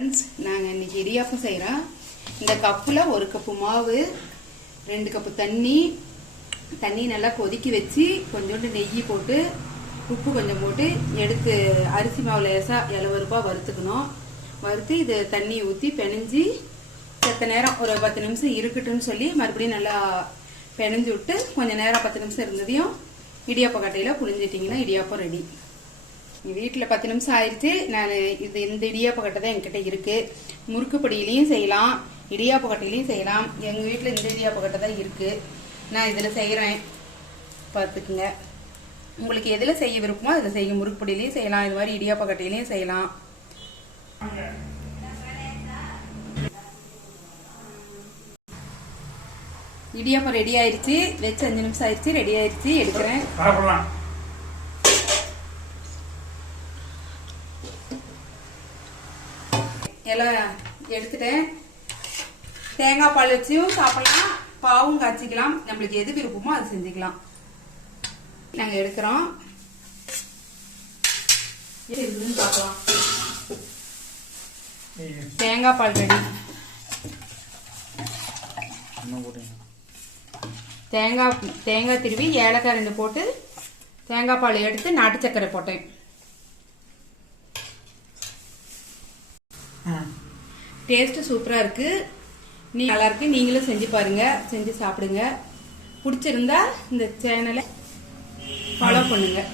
Friends நாங்கள் இன்னைக்கு இடியாப்பம் செய்கிறோம் இந்த கப்பில் ஒரு கப்பு மாவு ரெண்டு கப்பு தண்ணி தண்ணி நல்லா கொதிக்க வச்சு கொஞ்சோண்டு நெய் போட்டு உப்பு கொஞ்சம் போட்டு எடுத்து அரிசி மாவு லேசாக இலவருப்பா வறுத்துக்கணும். வறுத்து இது தண்ணி ஊற்றி பெனஞ்சி செத்த நேரம் ஒரு பத்து நிமிஷம் இருக்கட்டும்னு சொல்லி மறுபடியும் நல்லா பெனஞ்சு விட்டு கொஞ்சம் நேரம் பத்து நிமிஷம் இருந்ததையும் இடியாப்ப கட்டையில் புழிஞ்சிட்டிங்கன்னா இடியாப்பம் ரெடி வீட்டில் பத்து நிமிஷம் ஆயிடுச்சு நான் இது இந்த இடியாப்ப கட்டை தான் என்கிட்ட இருக்கு. முறுக்கு பொடியிலையும் செய்யலாம் இடியாப்ப கட்டையிலையும் செய்யலாம். எங்கள் வீட்டில் இந்த இடியாப்ப கட்டை தான் இருக்கு. நான் இதில் செய்கிறேன் பார்த்துக்குங்க உங்களுக்கு எதில் செய்ய விருப்பமோ அதில் செய்ய முறுக்கு பொடியிலையும் செய்யலாம் இது மாதிரி இடியாப்ப கட்டையிலையும் செய்யலாம். இடியாப்பம் ரெடி ஆயிடுச்சு வச்சு அஞ்சு நிமிஷம் ஆயிடுச்சு ரெடி ஆயிடுச்சு எடுக்கிறேன். எல்லாம் எடுத்துட்டேன் தேங்காய் பால் வச்சும் சாப்பிடலாம். பாவும் காய்ச்சிக்கலாம். நம்மளுக்கு எது விருப்பமோ அது செஞ்சுக்கலாம். நாங்க எடுக்கிறோம். இருக்குதுன்னு பார்க்கலாம். தேங்காய் பால் ரெடி. தேங்காய் தேங்காய் திருவி ஏலக்காய் ரெண்டு போட்டு தேங்காய் பால் எடுத்து நாட்டு சர்க்கரை போட்டேன். டேஸ்ட்டு சூப்பராக இருக்குது நீ நல்லா இருக்கு. நீங்களும் செஞ்சு பாருங்கள் செஞ்சு சாப்பிடுங்க. பிடிச்சிருந்தா இந்த சேனலை ஃபாலோ பண்ணுங்கள்